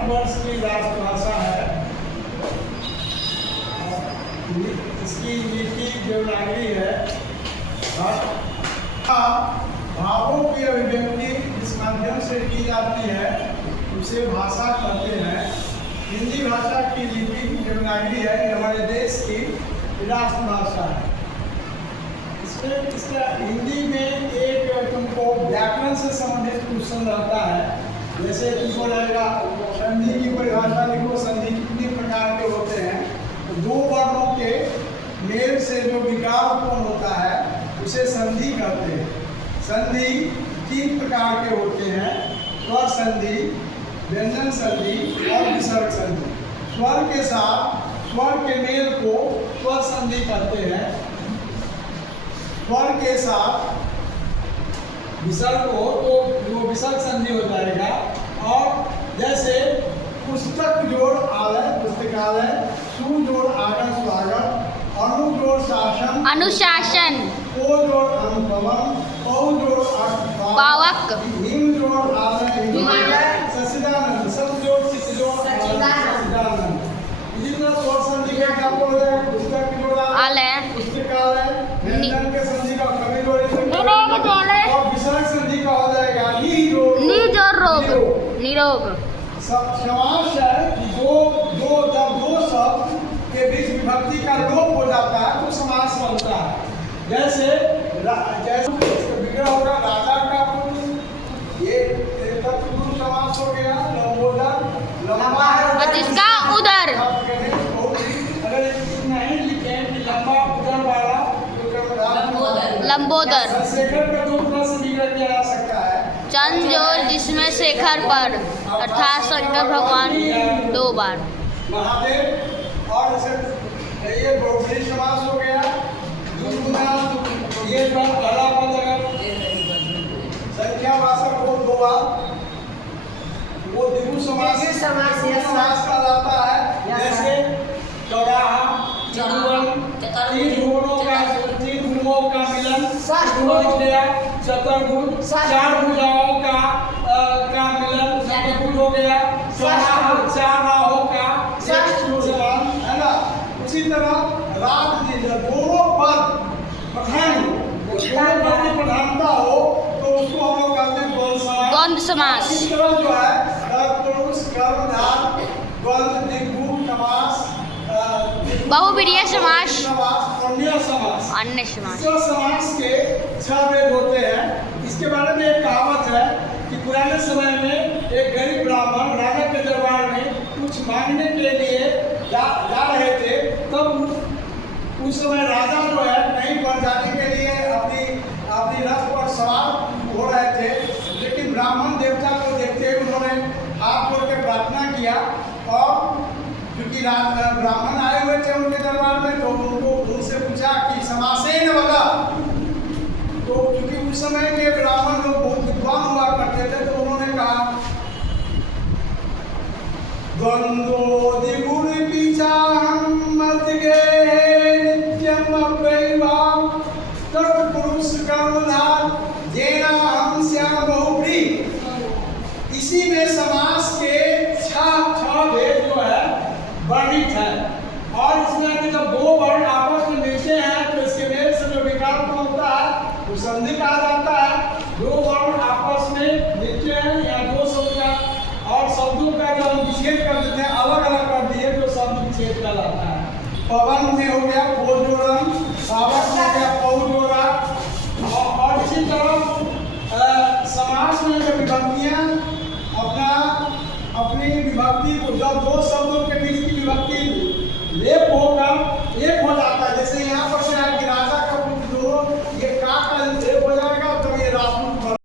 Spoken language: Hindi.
भारतवर्ष की राष्ट्रभाषा है। इसकी लिपि देवनागरी है। भावों की अभिव्यक्ति जिस माध्यम से की जाती है उसे भाषा कहते हैं। हिंदी भाषा की लिपि देवनागरी है। ये हमारे देश की राष्ट्रभाषा है। इसका हिंदी में एक तुमको व्याकरण से संबंधित क्वेश्चन रहता है। जैसे तुमको लगेगा संधि की परिभाषा लिखो, संधि कितने प्रकार के होते हैं। तो दो वर्णों के मेल से जो विकार उत्पन्न होता है उसे संधि कहते हैं। संधि तीन प्रकार के होते हैं, स्वर संधि, व्यंजन संधि और विसर्ग संधि। स्वर के साथ स्वर के मेल को स्वर संधि कहते हैं। स्वर के साथ विसर्ग हो तो वो विसर्ग संधि हो जाएगा। और जैसे पुस्तक जोड़ आलय पुस्तकालय, सु जोड़ आगन स्वागत, अनु जोड़ शासन अनुशासन, ओ जोड़ अनुपवन, औ जोड़ पावक, हिम जोड़ आलय सचिदानंद, सब जोड़ चित जोड़ सचिदानंद। इसी तरह स्वर संधि का क्या बोल रहे हैं? पुस्तक जोड़ आलय, पुस्तकालय, व्यंजन के संधि का कवि जोड़ और विसर्ग संधि का हो जाएगा निरोग। समास है कि जब दो शब्द के बीच विभक्ति का लोप हो जाता है तो समास बनता है। जैसे बिगड़ा होगा राजा का पुत्र, ये तत्पुरुष समास हो गया। लंबोदर लंबा है जिसका उदर, अगर नहीं लिखे लंबा उदर वाला तो लंबोदर। शेखर का दो प्रश्न बिगड़ किया जा सकता है। चंद जोर जिसमें शेखर पर अर्थात शंकर भगवान 2 बार। महादेव और ये बहुब्रीहि समास हो गया। ये पहला पद अगर संख्यावाचक हो 2 बार वो द्विगु समास कहलाता है। जैसे चौराहा, तीन गुणों का मिलन, चतुर्भुज, 4 भुजाओं का मिलन चतुर्भुज हो गया। चौराहा 4 राहों का समान है ना। उसी तरह राग दोनों पद प्रधान की प्रधानता हो तो उसको हम लोग कहते हैं द्वंद्व समास। इस तरह जो है तत्पुरुष, कर्मधार, द्वंद्व, द्विगु समास, बहुव्रीहि समास, अन्य समास। अन्य समास। समास के 6 भेद होते हैं। इसके बारे में एक कहावत है कि पुराने समय में एक गरीब ब्राह्मण राजा के दरबार में कुछ मांगने के लिए जा रहे थे। तब उस समय राजा जो है कहीं पर जाने के लिए अपनी रथ पर सवार हो रहे थे। लेकिन ब्राह्मण देवता को देखते उन्होंने हाथ जोड़ के प्रार्थना किया और क्योंकि ब्राह्मण आए हुए थे उनके दरबार में तो उनसे पूछा कि समासेन बता। तो क्योंकि उस समय के ब्राह्मण लोग बहुत विद्वान हुआ करते थे तो उन्होंने कहा द्वंद्वो द्विगुण पीछाहं मद्गे नित्यम अवैवा तत्पुरुष कर्मधार जेना हम श्याम बहुव्रीहि। इसी में समास के 6 भेद जो है वर्णित है। और इसमें जब 2 वर्ण आपस में मिलते हैं तो इसके मेल से जो विकार होता है वो संधि कहा जाता है। 2 वर्ण आपस में मिलते हैं या 2 शब्द का और शब्दों का जब हम विच्छेद कर देते हैं, अलग अलग कर दिए तो शब्द विच्छेद कहलाता है। पवन में हो गया पोजोरम, सावक में हो गया पौजोरा। और इसी तरह समास में जो विभक्तियां अपनी विभक्ति को जब 2 शब्दों के बीच की विभक्ति लेप होकर एक हो जाता है। जैसे यहाँ पर से